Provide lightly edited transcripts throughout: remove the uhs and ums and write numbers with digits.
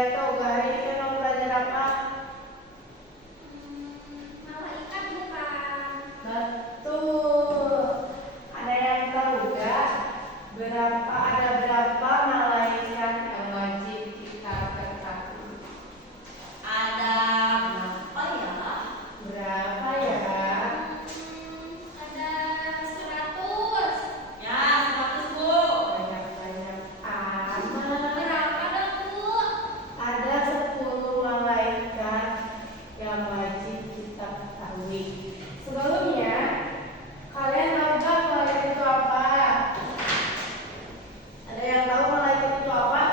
Toga, hari ini kita mau belajar apa? Malaikat bukan? Betul. Ada yang tahu nggak ada berapa malaikat yang wajib kita ketahui? Ada berapa ya? Berapa ya? Ada 100. Ya, 100 Bu. Banyak-banyak amat. Berapa dong Bu? Ada 10 malaikat yang wajib kita ketahui. Sebelumnya, kalian tahu nggak malaikat itu apa? Ada yang tahu malaikat itu apa?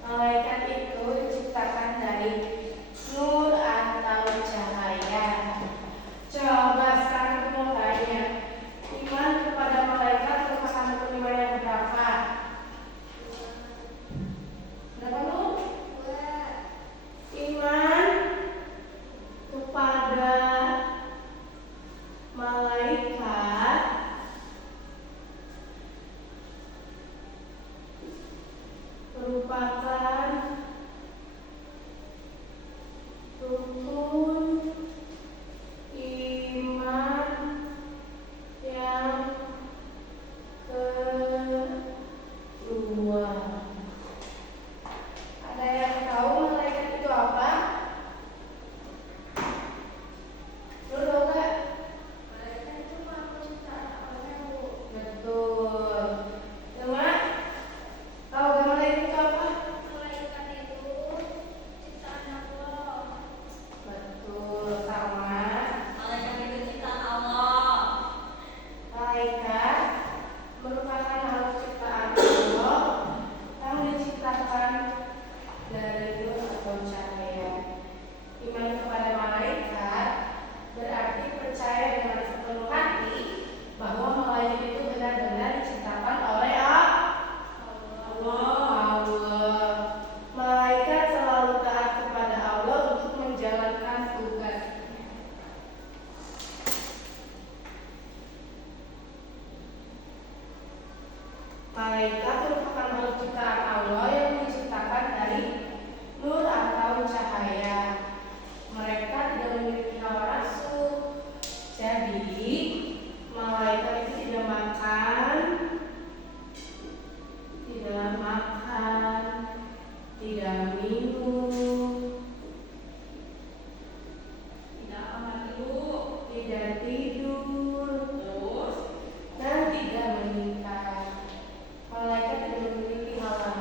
Malaikat itu diciptakan dari nur atau cahaya. Coba sekarang aku mau tanya, iman kepada malaikat merupakan rukun iman yang berapa? Berapa Bu? Iman kepada malaikat merupakan rukun iman yang kedua. Ada yang tahu malaikat itu apa? Lu tahu nggak? Malaikat itu makhluk ciptaan Allah Bu. Betul. Cuma tahu nggak malaikat itu apa? Malaikat itu ciptaan Allah. Betul, sama. Malaikat itu ciptaan Allah. Malaikat merupakan makhluk ciptaan Allah yang diciptakan dari nur atau cahaya. Iman kepada malaikat berarti percaya dengan sepenuh hati bahwa malaikat itu benar-benar diciptakan oleh Allah. Malaikat selalu taat kepada Allah untuk menjalankan tugasnya. Malaikat merupakan makhluk ciptaan Allah yang diciptakan dari nur atau cahaya. Mereka tidak memiliki hawa nafsu. Jadi, malaikat itu tidak makan, tidak minum, Tidak apa lagi Bu? tidak tidur, Terus dan tidak menikah. Malaikat tidak memiliki hawa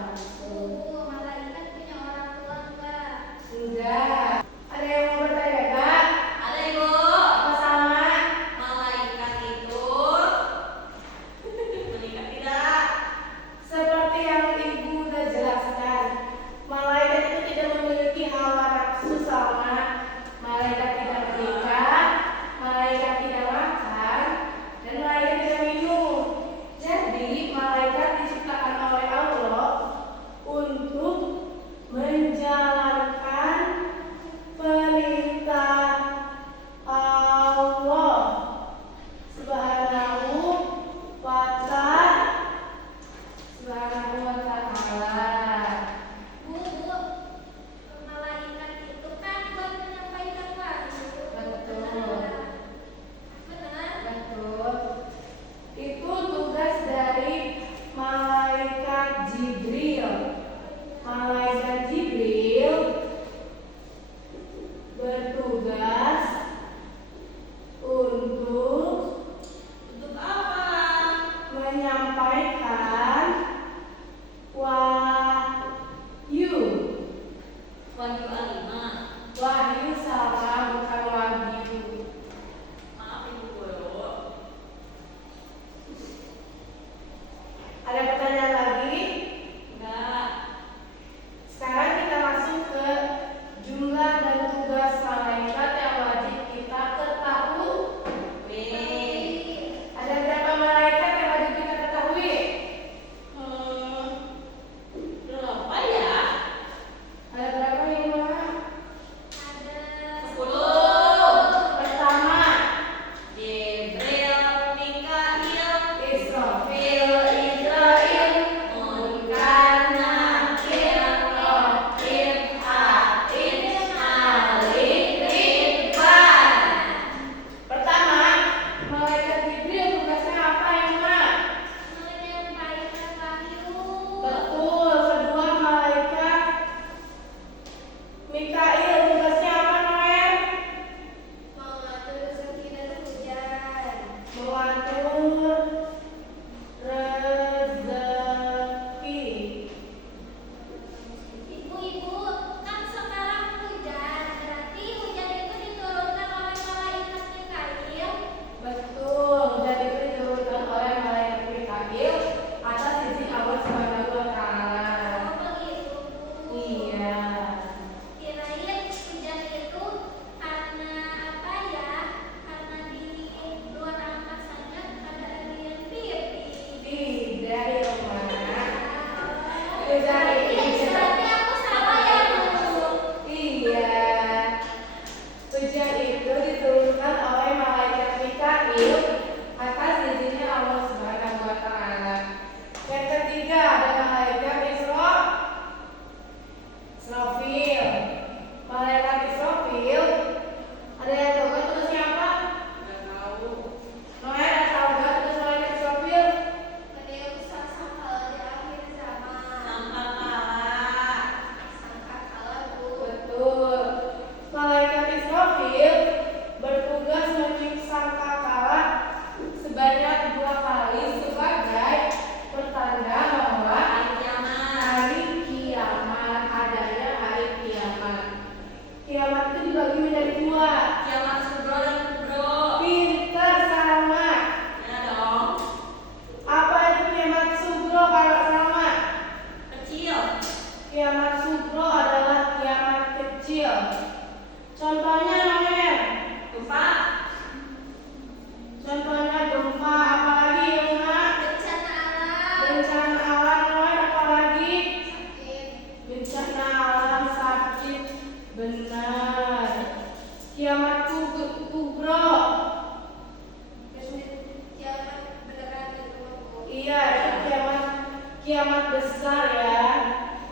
kiamat besar ya.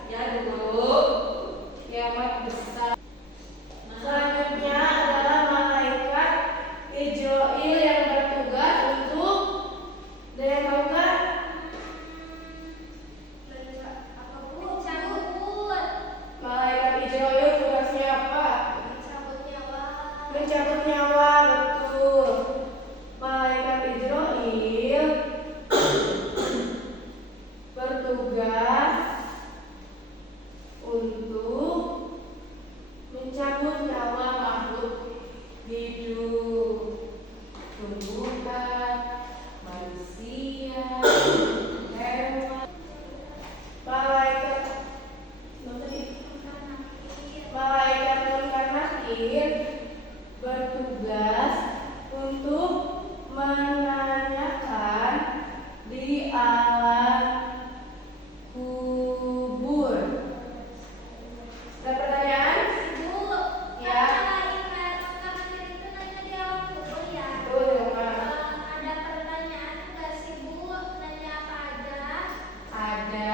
Ya dulu. Kiamat besar. Selanjutnya adalah malaikat Israil yang bertugas untuk, ada yang tahu nggak? Mencabut. Malaikat Israil tugasnya apa? Mencabut nyawa. Mencabut nyawa, betul. Malaikat Israil bertugas untuk mencabut nyawa makhluk hidup, tumbuhan, manusia, hewan. Malaikat Malaikat Munkar Nakir bertugas untuk menanyakan di alam kubur. Ada pertanyaan? Bu, Ya. malaikat makanan itu nanya di alam kubur ya. Betul ya, Pak. Ada pertanyaan nggak sih Bu? Nanya apa aja? Ada.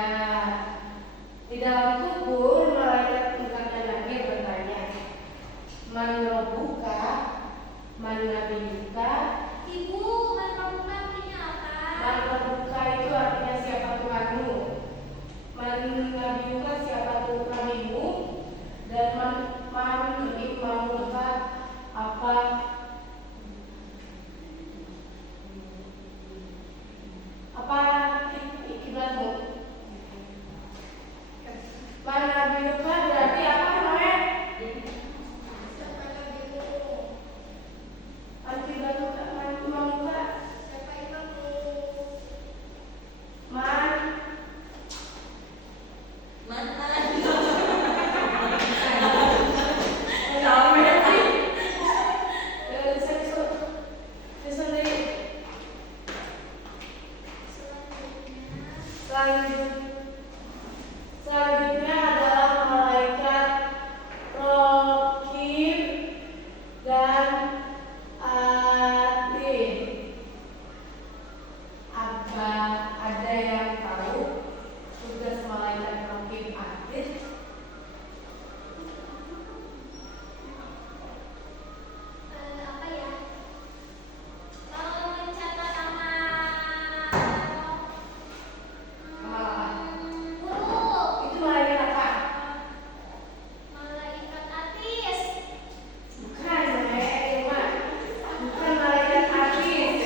Di dalam kubur malaikat Munkar Nakir bertanya, Man Rabbuka, Man Nabiyuka. Ibu, menemukan artinya apa? Man Rabbuka itu artinya siapa Tuhanmu. Man Nabiyuka siapa Tuhan nabimu. Dan man imamuka apa kiblatmu. Man Nabiyuka berarti apa namanya? Siapa nabimu? Man kiblatuka, man imamuka. Siapa imammu? Man Mana? Selanjutnya adalah malaikat Raqib dan Atid. Ada yang tahu tugas malaikat Raqib Atid? Apa ya? Mencatat amal. Amal apa? Buruk. Itu malaikat apa? Malaikat atis. Bukan malaikat, bukan malaikat Atid.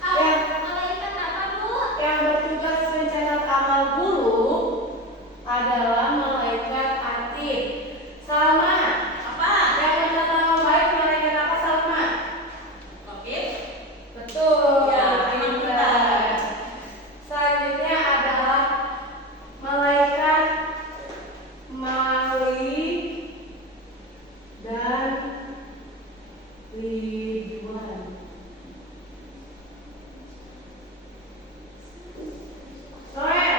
Malaikat apa Bu? Yang bertugas mencatat amal buruk adalah malaikat Atid. Salma, Apa? yang mencatat amal baik malaikat apa Salma? Oke. Betul. Ya, memang benar. Selanjutnya adalah malaikat Malik dan Ridwan. Soalnya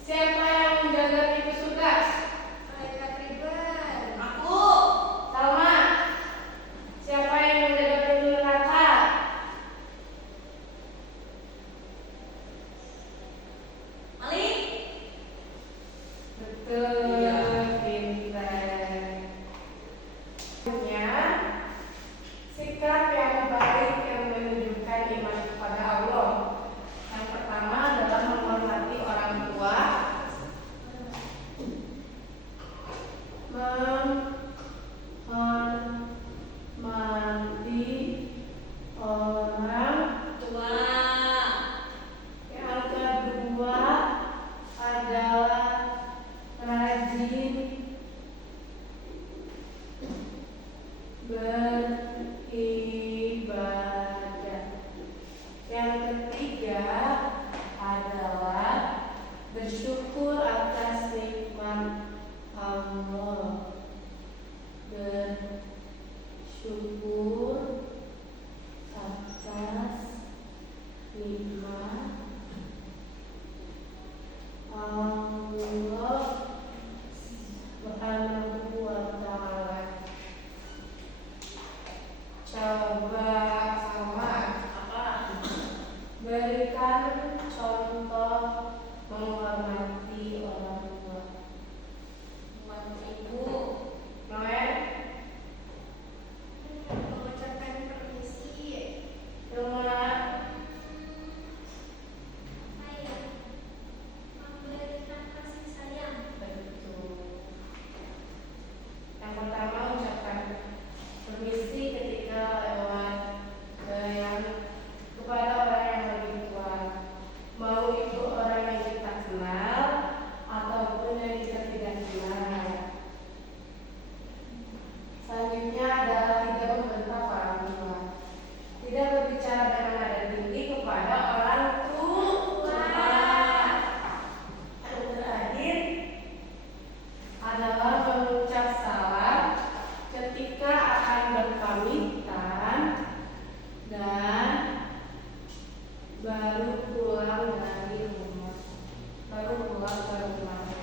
siapa yang menjaga pintu surga? Malaikat Ridwan. Aku. Salma, siapa yang menjaga pintu neraka? dan baru pulang dari rumah. Baru pulang ke rumahnya.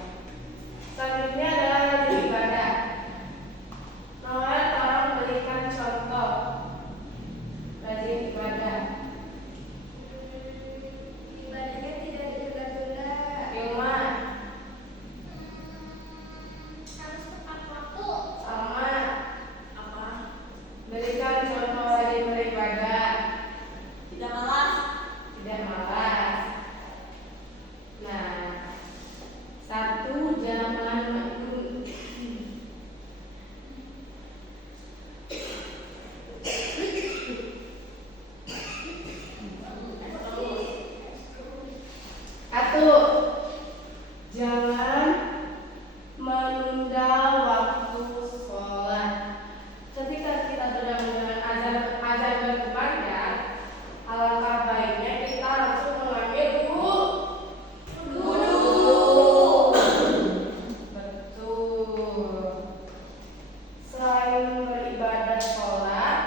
Selanjutnya adalah rajin ibadah. Noel tolong berikan contoh rajin ibadah. Ibadahnya tidak ditunda-tunda. Ilma Harus tepat waktu. sama Apa? berikan contoh rajin beribadah. Tidak malas. Tidak malas. Nah, satu jangan satu jangan menunda waktu sholat. Ketika kita sedang mendengar azan berkumandang, alangkah baiknya kita langsung mengambil wudhu. Betul. Selain beribadah sholat,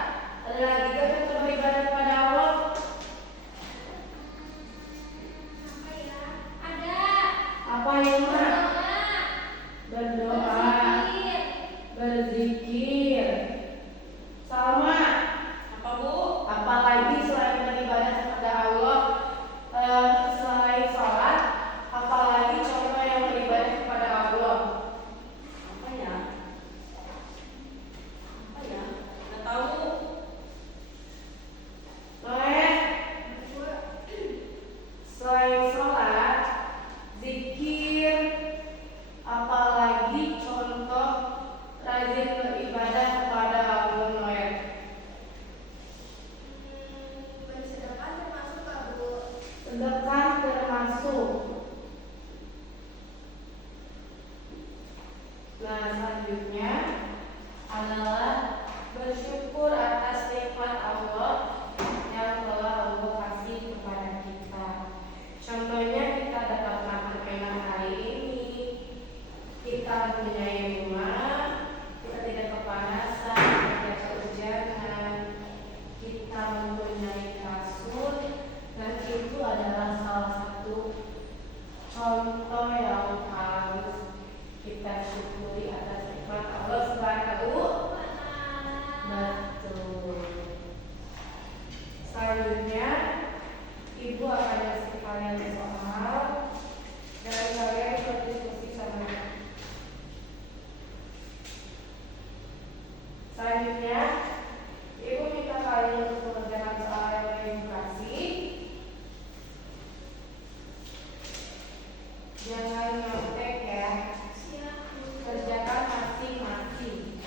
ada lagi kan contoh beribadah kepada Allah? Apa ya? Ada. Apa yang Berdoa. berdoa, Berzikir. berzikir, sama Apa, Bu? apalagi selain beribadah kepada Allah, selain sholat, apalagi contoh yang beribadah kepada Allah. Apa ya? Apa ya? Nggak tahu. Noel, selain sholat, zikir, apalagi contoh rajin beribadah kepada Allah. Noel, Bersedekah termasuk nggak, Bu? sedekah termasuk. Nah, selanjutnya adalah bersyukur atas nikmat Allah yang telah Allah kasih kepada kita. Contohnya kita dapat makan enak hari ini, kita mempunyai rumah, kita tidak kepanasan, tidak kehujanan, kita mempunyai kasur, dan itu adalah salah satu contoh yang harus kita syukuri atas nikmat Allah Subhanahu. Betul. Selanjutnya, Ibu akan kasih kalian soal dan kalian berdiskusi sama ibu. Selanjutnya, Ibu minta kalian untuk mengerjakan soal yang Ibu kasih. Jangan nyontek ya. Siap, Bu. Kerjakan masing-masing.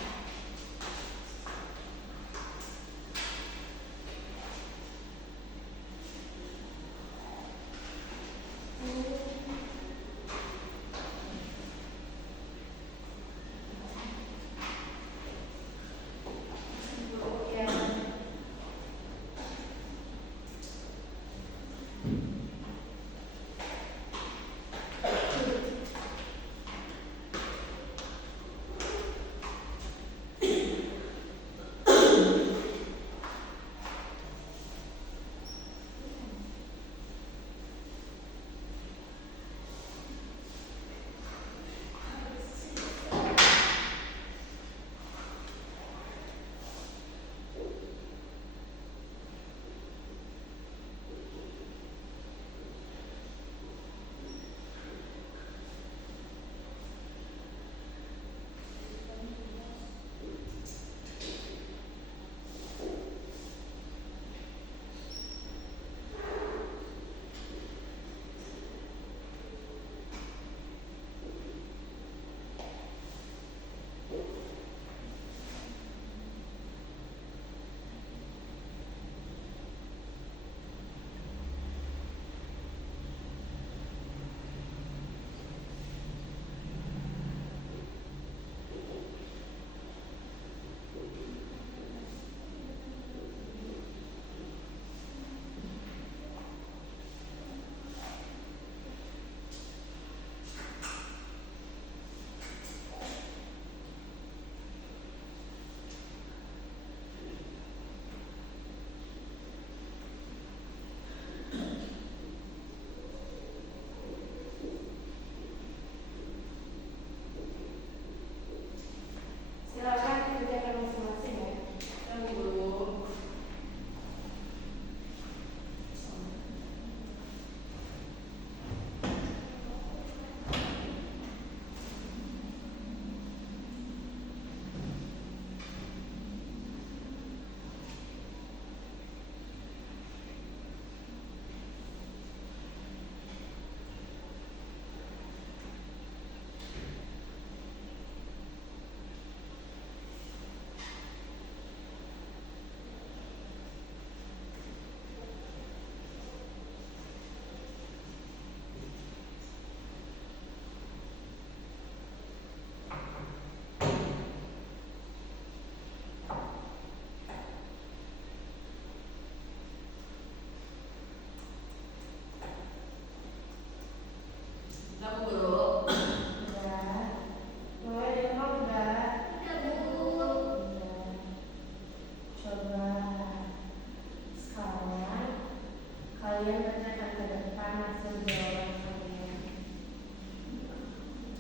Kalian bacakan ke depan hasil jawaban kalian.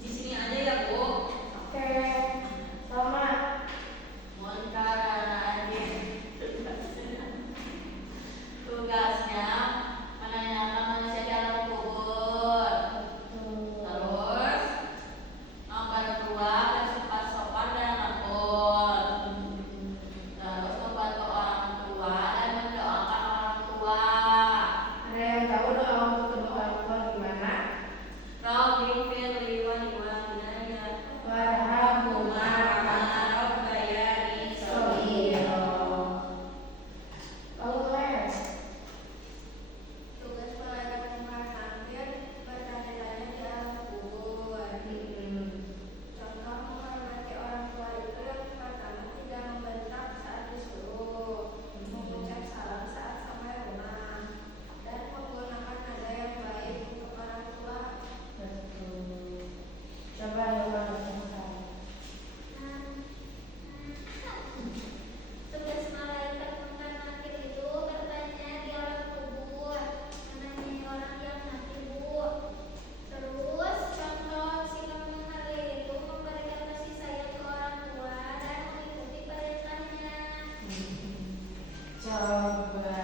Di sini aja ya, Bu. Oke, Salma. Monica dan Adit. Tugasnya menanyakan manusia di alam kubur. Terus nomor 2 bersikap sopan dan lembut. Terus membantu orang tua dan mendoakan orang tua. Ada yang tahu doa untuk kedua orang tua gimana? Rabbi firli wa liwalidayya Warhamhuma kama rabbayani shaghira. Lalu Les. Tugas malaikat mungkar nakir bertanya-tanya di alam kubur. Contoh menghormati orang tua itu yang pertama tidak membentak saat disuruh, mengucap salam saat sampai rumah, dan menggunakan nada yang baik untuk orang tua. Betul. Coba yang baca. Tugas malaikat mungkar nakir itu bertanya di alam kubur, menanyai orang yang mati, Bu. Terus contoh sikap menghargai itu memberikan kasih sayang ke orang tua dan mengikuti perintahnya. Coba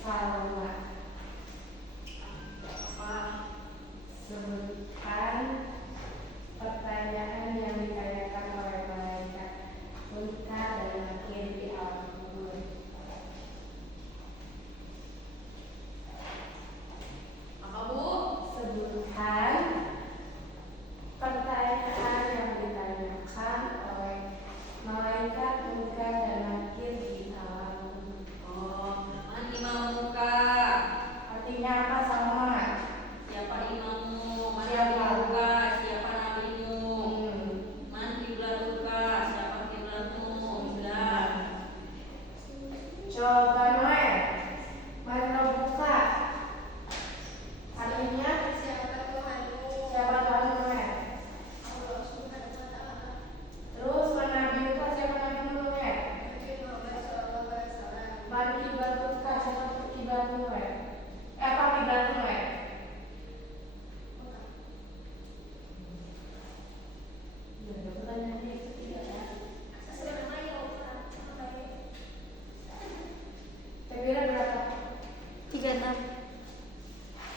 Salma. Sebutkan pertanyaan yang ditanyakan oleh malaikat Munkar dan Nakir di alam kubur. Apa, Bu? Sebutkan pertanyaan yang ditanyakan oleh malaikat Munkar dan Nakir di alam kubur. Oh, man imamuka. Artinya apa sama? Siapa imammu? Man Siapa? nabiuka? Siapa nabimu? Hmm. Man kiblatuka? Siapa kiblatmu? Kiblat. Coba Noel, mana buka? Artinya Siapa Tuhanmu? siapa Tuhan Noel? Allah Subhanahu wa Ta'ala. Terus mana buka siapa Nabi Noel? Nabi Muhammad sallallahu alaihi wasallam. Bagi buka siapa kiblat Noel? Apa kiblat Noel? Ada pertanyaan yang ketiga ya. Selama ya Allah, sampai Tebira berapa? 36.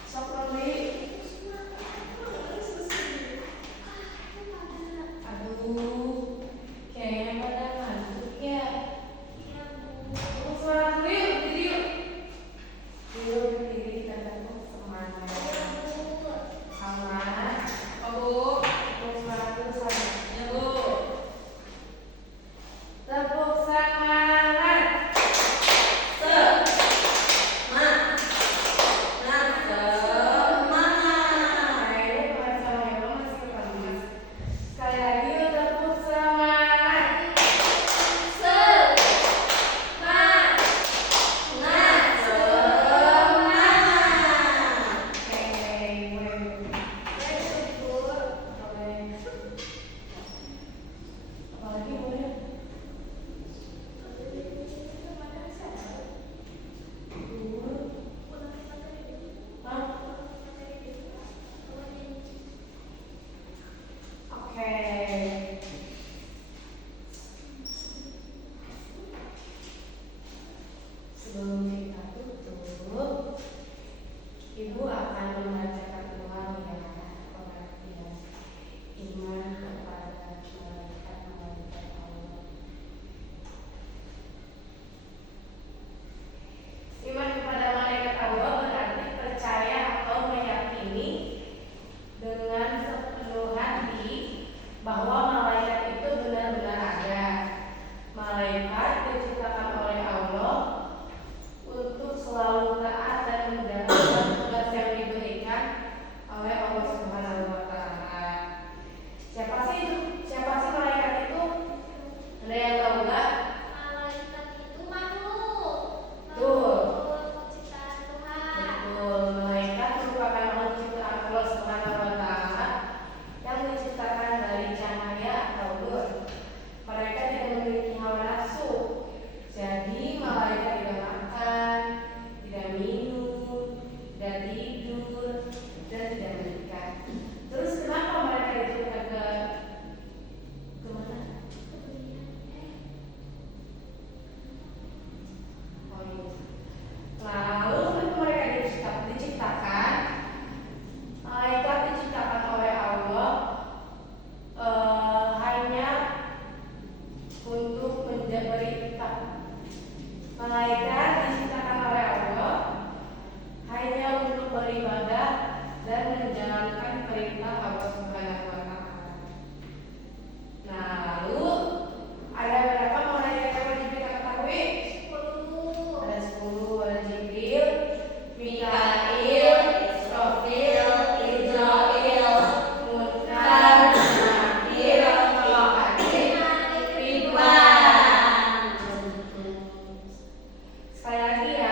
Sok Rondi. Aduh, kayaknya pada ngantuk ya. Suara dulu yuk, diri yuk. Yuk, lagi ya.